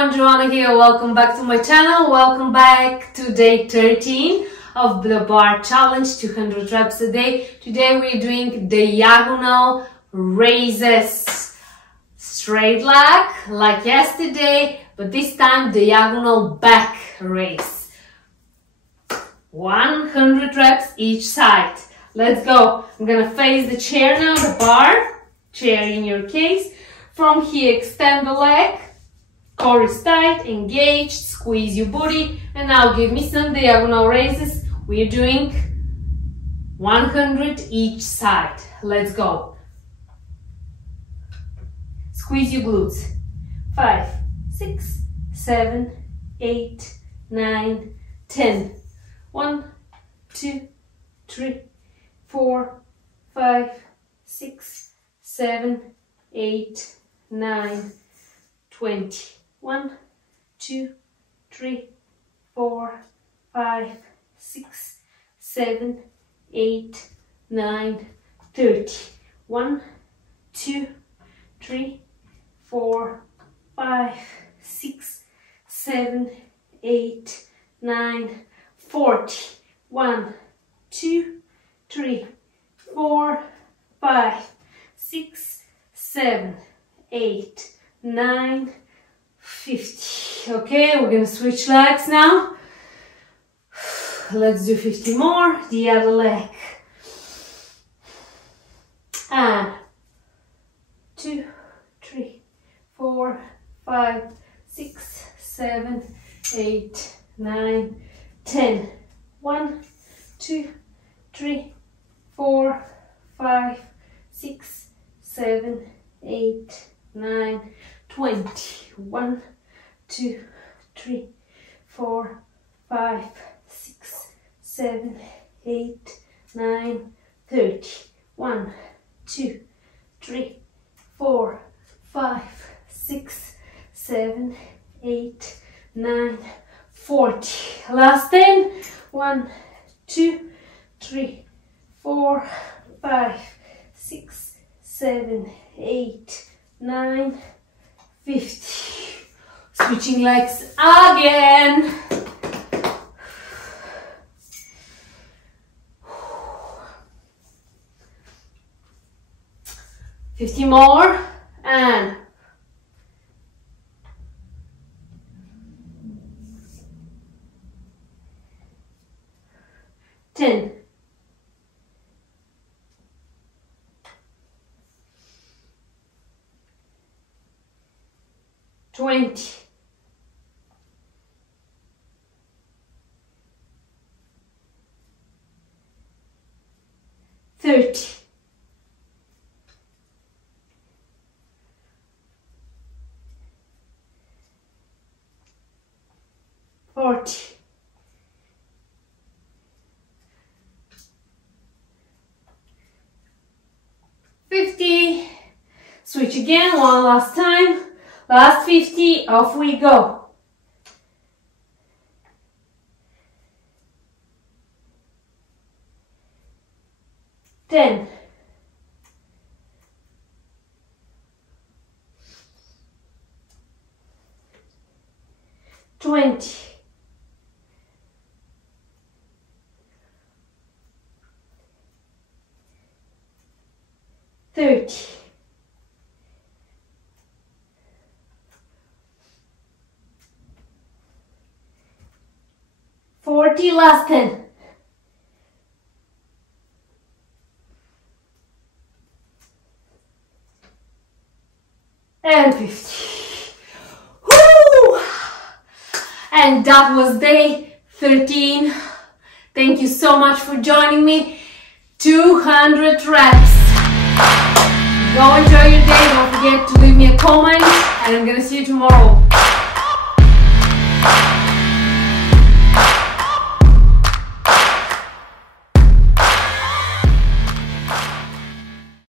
everyone, Joana here. Welcome back to my channel. Welcome back to day 13 of the bar challenge, 200 reps a day. Today we're doing diagonal raises. Straight leg like yesterday, but this time diagonal back raise. 100 reps each side. Let's go. I'm gonna face the chair now, the bar, chair in your case. From here, extend the leg. Core is tight, engaged, squeeze your booty, and now give me some diagonal raises. We're doing 100 each side. Let's go. Squeeze your glutes. 5, 6, 7, 8, 9, 10. 1, 2, 3, 4, 5, 6, 7, 8, 9, 20. 1, 2, 3, 4, 5, 6, 7, 8, 9, 30. 1, 2, 3, 4, 5, 6, 7, 8, 9, 40. 1, 2, 3, 4, 5, 6, 7, 8, 9, 50. Okay, we're gonna switch legs now. Let's do 50 more. The other leg. And 2, 3, 4, 5, 6, 7, 8, 9, 10. 1, 2, 3, 4, 5, 6, 7, 8, 9, 20. 1, 2, 3, 4, 5, 6, 7, 8, 9, 30. 1, 2, 3, 4, 5, 6, 7, 8, 9, 40. Last 10. 1, 2, 3, 4, 5, 6, 7, 8, 9, 50. Switching legs again. $50 more and 10. 20. 30. 40. 50. Switch again, one last time. Last 50, off we go. 10. 20. 30. 40, last 10. And 50. Woo! And that was day 13. Thank you so much for joining me. 200 reps. Go enjoy your day. Don't forget to leave me a comment. And I'm gonna see you tomorrow.